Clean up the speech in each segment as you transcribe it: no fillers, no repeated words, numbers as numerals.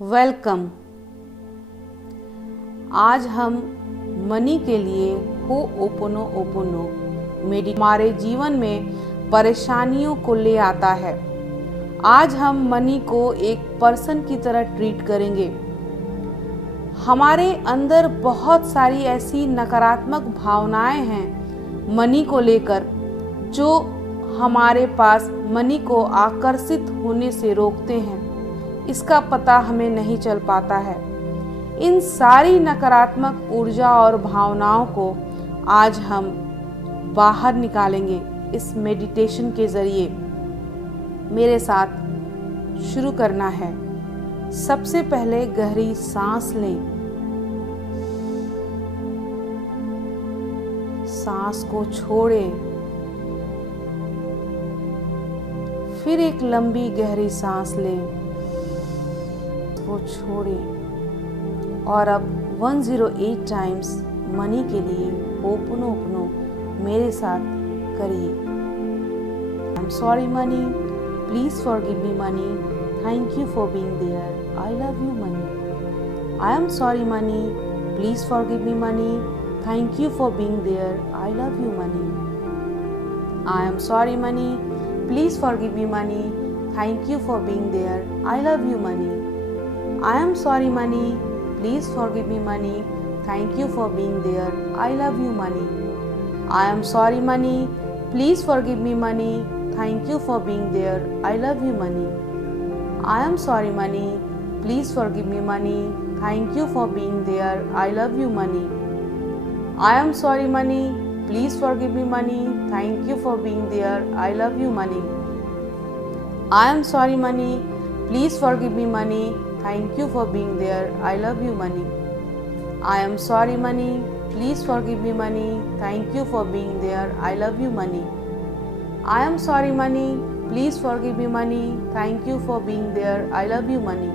Welcome. आज हम money के लिए होओपोनोपोनो हमारे जीवन में परेशानियों को ले आता है। आज हम मनी को एक पर्सन की तरह ट्रीट करेंगे। हमारे अंदर बहुत सारी ऐसी नकारात्मक भावनाएं हैं मनी को लेकर, जो हमारे पास मनी को आकर्षित होने से रोकते हैं। इसका पता हमें नहीं चल पाता है। इन सारी नकारात्मक ऊर्जा और भावनाओं को आज हम बाहर निकालेंगे इस मेडिटेशन के ज़रिए। मेरे साथ शुरू करना है। सबसे पहले गहरी सांस लें। सांस को छोड़ें। फिर एक लंबी गहरी सांस लें, को छोड़ें और अब 108 टाइम्स मनी के लिए ओपनो मेरे साथ करिए। I am sorry money, please forgive me money, thank you for being there, I love you money. I am sorry money, please forgive me money, thank you for being there, I love you money. I am sorry money, please forgive me money, thank you for being there, I love you money. I am sorry money, please forgive me money, thank you for being there, I love you money. I am sorry money, please forgive me money, thank you for being there, I love you money. I am sorry money, please forgive me money, thank you for being there, I love you money. I am sorry money, please forgive me money, thank you for being there, I love you money. I am sorry money, please forgive me money, thank you for being there, I love you money. I am sorry money, please forgive me money, thank you for being there, I love you money. I am sorry money, please forgive me money, thank you for being there, I love you money. I am sorry money, please forgive me money, thank you for being there, I love you money.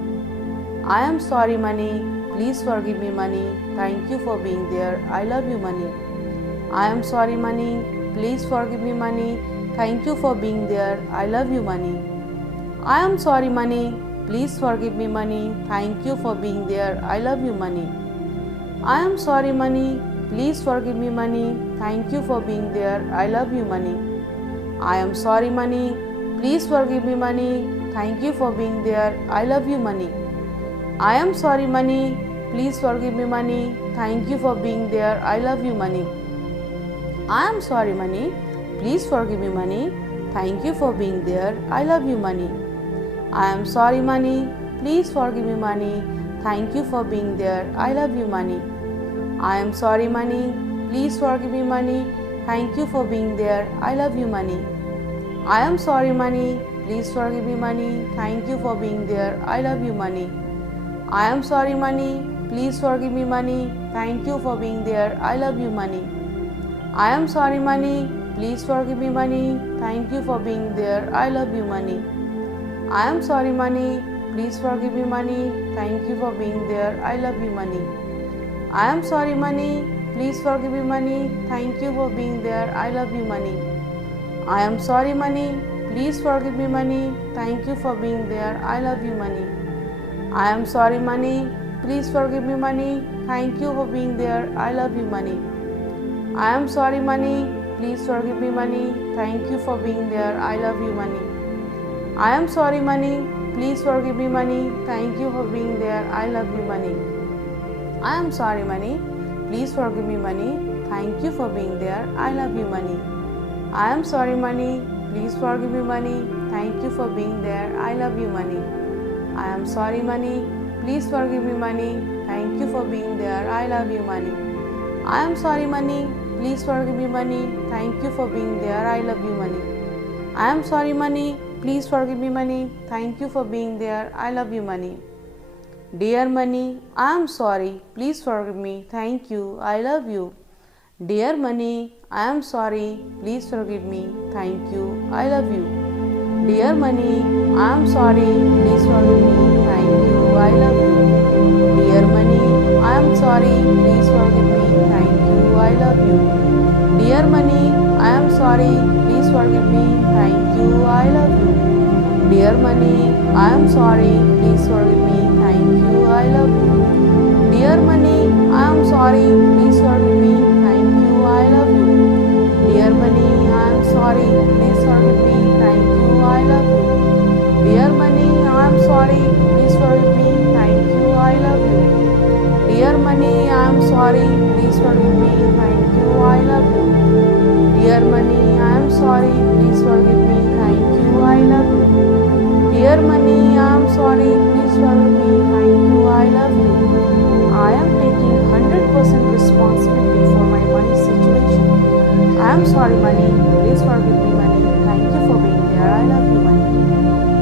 I am sorry money, please forgive me money, thank you for being there, I love you money. I am sorry money, please forgive me money, thank you for being there, I love you money. I am sorry money, please forgive me money, thank you for being there, I love you money. I am sorry money, please forgive me money, thank you for being there, I love you money. I am sorry money, please forgive me money, thank you for being there, I love you money. I am sorry money, please forgive me money, thank you for being there, I love you money. I am sorry money, please forgive me money, thank you for being there, I love you money. I am sorry money, please forgive me money, thank you for being there, I love you money. I am sorry money, please forgive me money, thank you for being there, I love you money. I am sorry money, please forgive me money, thank you for being there, I love you money. I am sorry money, please forgive me money, thank you for being there, I love you money. I am sorry money, please forgive me money, thank you for being there, I love you money. I am sorry money, please forgive me money, thank you for being there, I love you money. I am sorry money, please forgive me money, thank you for being there, I love you money. I am sorry money, please forgive me money, thank you for being there, I love you money. I am sorry money, please forgive me money, thank you for being there, I love you money. I am sorry money, please forgive me money, thank you for being there, I love you money. I am sorry money, please forgive me money, thank you for being there, I love you money. I am sorry money, please forgive me money, thank you for being there, I love you money. I am sorry money, please forgive me money, thank you for being there, I love you money. I am sorry money, please forgive me money, thank you for being there, I love you money. I am sorry money, please forgive me money, thank you for being there, I love you money. Dear money, I am sorry, please forgive me, thank you, I love you. Dear money, I am sorry, please forgive me, thank you, I love you. Dear money, I am sorry, please forgive me, thank you, I love you. Dear money, I am sorry, please forgive me, thank you, I love you. Dear money, I am sorry, please forgive me, thank you, I love you. Dear money, I am sorry, please forgive me, thank thank you, I love you. Dear money, I am sorry, please forgive me, thank you, I love you. Dear money, I am sorry, please forgive me, thank you, I love you. Dear money, I am sorry, please forgive me, thank you, I love you. Dear money, I am sorry, please forgive me, thank you, I love you. Dear money, I am sorry, please forgive me, thank you, I love you. Dear money, I am sorry, please forgive me, thank you, I love you. I am taking 100% responsibility for my money situation. I am sorry, money, please forgive me, money. Thank you for being there. I love you, money.